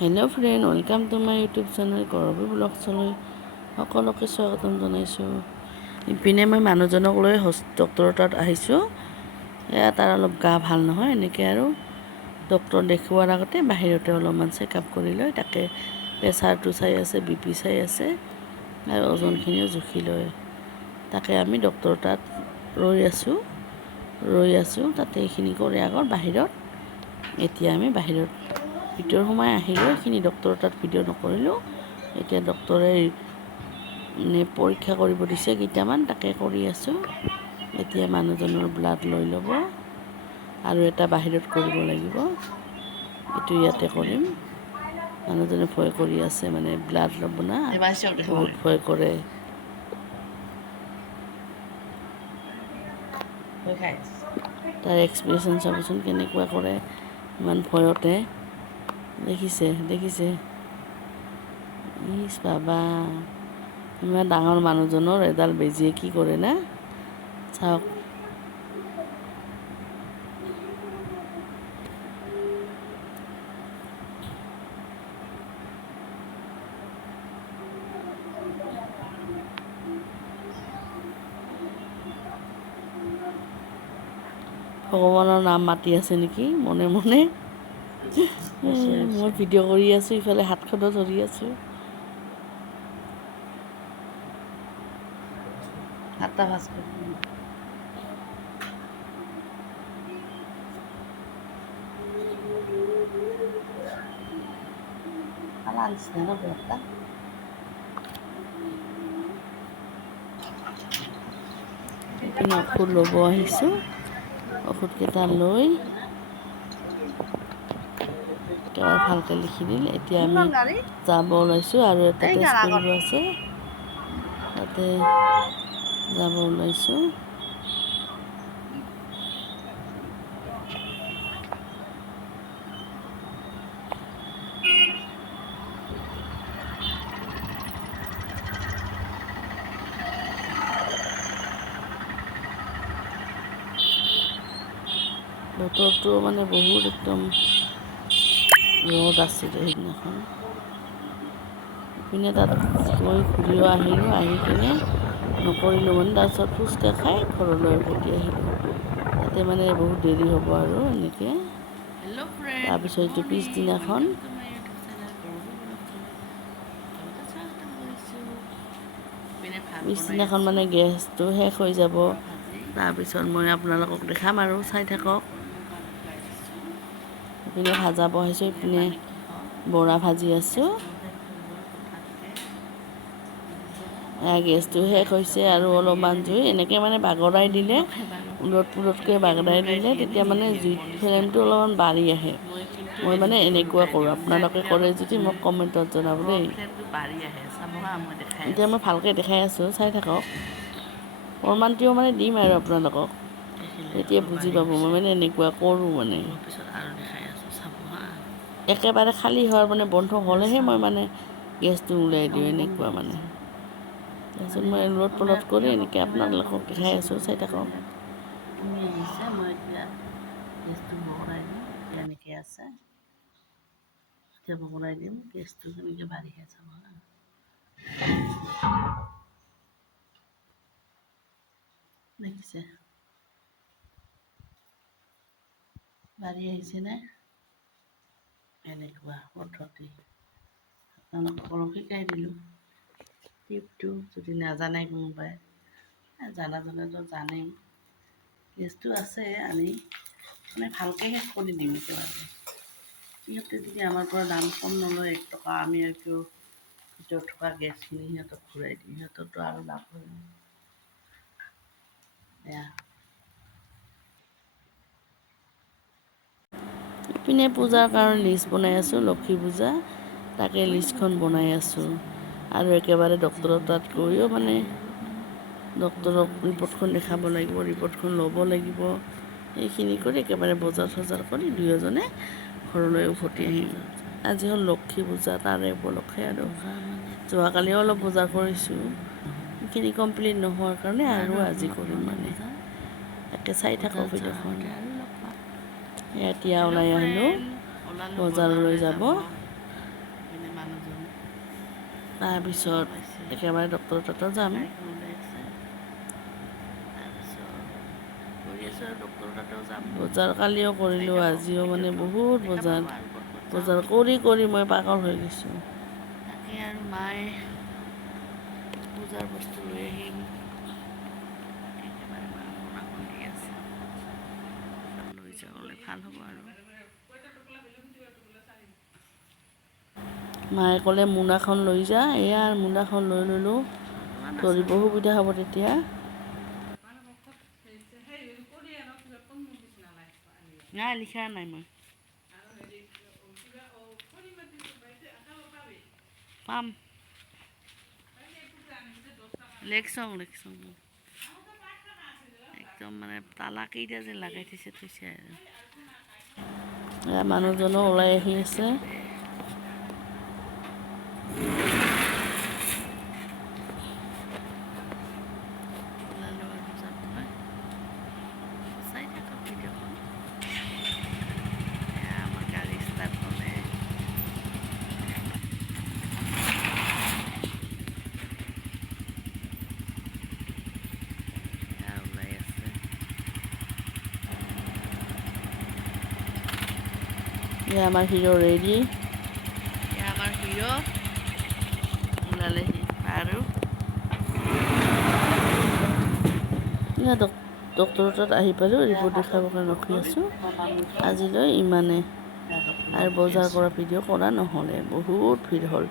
Hello' friend, welcome to my YouTube channel Karabi ব্লগছলৈ সকলোকে স্বাগতম জনাইছোঁ। ইপিনে মই মানুহজনক লৈ ডক্টৰৰ তাত আহিছোঁ। এয়া তাৰ অলপ গা ভাল নহয়, এনেকৈ আৰু ডক্টৰ দেখুওৱাৰ আগতে বাহিৰতে অলপমান চেকআপ কৰি লৈ তাকে প্ৰেছাৰটো চাই আছে, BP চাই আছে আৰু ওজনখিনিও জুখি লয়। তাকে আমি ডক্টৰৰ তাত ৰৈ আছোঁ তাতে এইখিনি কৰি আগত বাহিৰত। এতিয়া আমি বাহিৰত ভিতৰ সোমাই আহিলোঁ। এইখিনি ডক্টৰৰ তাত ভিডিঅ' নকৰিলোঁ। এতিয়া ডক্টৰে পৰীক্ষা কৰিব দিছে কেইটামান, তাকে কৰি আছোঁ। এতিয়া মানুহজনৰ ব্লাড লৈ ল'ব আৰু এটা বাহিৰত কৰিব লাগিব, এইটো ইয়াতে কৰিম। মানুহজনে ভয় কৰি আছে, মানে ব্লাড ল'ব না, বহুত ভয় কৰে। তাৰ এক্সপ্ৰেশ্যন চাবচোন কেনেকুৱা কৰে, ইমান ভয়তে। দেখিছে ইছ বাবা, ইমান ডাঙৰ মানুহজনৰ এডাল বেজীয়ে কি কৰে না, চাওক। ভগৱানৰ নাম মাতি আছে নেকি মনে মনে। মই ভিডিঅ' কৰি আছোঁ, ইফালে হাতখনো ধৰি আছোঁ। আটা ভাজ এইপিনে ঔষধ ল'ব আহিছোঁ। ঔষধকেইটা লৈ ভালকৈ লিখি দিল। এতিয়া আমি যাব ওলাইছোঁ আৰু এটা টেষ্ট কৰিব আছে, তাতে যাব ওলাইছোঁ। বতৰটো মানে বহুত একদম ৰ'দ আছিল সেইদিনাখন। ইপিনে তাত গৈ ঘূৰিও আহিলোঁ, আহি কিনে নকৰিলোঁ মানে, তাৰপিছত ফুচকা খাই ঘৰলৈ উভতি আহিলোঁ। তাতে মানে বহুত দেৰি হ'ব আৰু এনেকৈ। তাৰপিছত এইটো পিছদিনাখন মানে গেছটো শেষ হৈ যাব। তাৰপিছত মই আপোনালোকক দেখাম আৰু চাই থাকক। ইপিনে ভাজা বহাইছোঁ, ইপিনে বৰা ভাজি আছোঁ। গেছটো শেষ হৈছে আৰু অলপমান জুই এনেকৈ মানে বাগৰাই দিলে, পুৰতকৈ বাগৰাই দিলে, তেতিয়া মানে জুইত ফ্লেমটো অলপমান বাঢ়ি আহে। মই মানে এনেকুৱা কৰোঁ, আপোনালোকে কৰে যদি মোক কমেণ্টত জনাব দেই। এতিয়া মই ভালকৈ দেখাই আছোঁ, চাই থাকক। প্ৰমাণটোও মানে দিম আৰু আপোনালোকক, তেতিয়া বুজি পাব মই মানে এনেকুৱা কৰোঁ। মানে একেবাৰে খালী হোৱাৰ মানে বন্ধ হ'লেহে মই মানে গেছটো ওলাই দিওঁ, এনেকুৱা মানে। তাৰপিছত মই ওলট পলট কৰি এনেকৈ আপোনালোকক দেখাই আছোঁ, চাই থাকক। মই এতিয়া গেছটো বগৰাই দিম, এতিয়া এনেকৈ আছে। এতিয়া বগৰাই দিম, গেছটো কেনেকৈ বাঢ়িহে চাব হা। দেখিছে বাঢ়ি আহিছেনে? এনেকুৱা পদ্ধতি আপোনালোকক শিকাই দিলোঁ। টিপটো যদি নাজানে কোনোবাই, জনাজনেতো জানেই। গেছটো আছে, আনি মানে ভালকৈ শেষ কৰি দিম একেবাৰে। সিহঁতে যদি আমাৰ পৰা দাম কম নলয়, 1 টকা, আমি আৰু ভিতৰত থকা গেছখিনি সিহঁতক ঘূৰাই দিম, সিহঁতৰতো আৰু লাভ হয়। এয়া ইপিনে পূজাৰ কাৰণে লিষ্ট বনাই আছোঁ, লক্ষী পূজা। তাকে লিষ্টখন বনাই আছোঁ আৰু একেবাৰে ডক্টৰৰ তাত গৈও মানে ডক্টৰক ৰিপৰ্টখন দেখাব লাগিব, ৰিপৰ্টখন ল'ব লাগিব। এইখিনি কৰি একেবাৰে বজাৰ চজাৰ কৰি দুয়োজনে ঘৰলৈ উভতি আহিম। আজি হ'ল লক্ষী পূজা, তাৰে উপলক্ষে আৰু যোৱাকালিও অলপ বজাৰ কৰিছোঁ। সেইখিনি কমপ্লিট নোহোৱাৰ কাৰণে আৰু আজি কৰিম মানে। তাকে চাই থাকক ভিডিঅ'খন। এতিয়া ওলাই আহিলোঁ, বজাৰলৈ যাব। তাৰপিছত একেবাৰে ডক্টৰ তাতে যাম। বজাৰ কালিও কৰিলোঁ, আজিও মানে বহুত বজাৰ কৰি মই পাগল হৈ গৈছোঁ। তাকে আৰু মায়ে পূজাৰ বস্তু লৈ আহিম। একেবাৰে মায়ে মোনাখন দি আছে, লৈ যাবলৈ ভাল হ'ব আৰু। মায়ে ক'লে মোনাখন লৈ যা, এয়া মোনাখন লৈ ল'লোঁ, ধৰিব সুবিধা হ'ব তেতিয়া। নাই লিখা নাই মই। পাম। লেকচং একদম মানে তালা কেইটা যে লাগাই থৈছে আৰু। মানুহজনো ওলাই আহি আছে। চাই থাকক ভিডিঅ'খন। আমাৰ গাড়ী ষ্টাৰ্ট হ'লে ওলাই আছে। আমাৰ হিৰ' ৰেডি। আমাৰ হিৰ' ওলালেহি আৰু ডক্টৰৰ তাত আহি পালোঁ, ৰিপৰ্ট দেখাবৰ কাৰণে ৰখি আছোঁ। আজিলৈ ইমানে, আৰু বজাৰ কৰা ভিডিঅ' কৰা নহ'লে, বহুত ভিৰ হ'ল।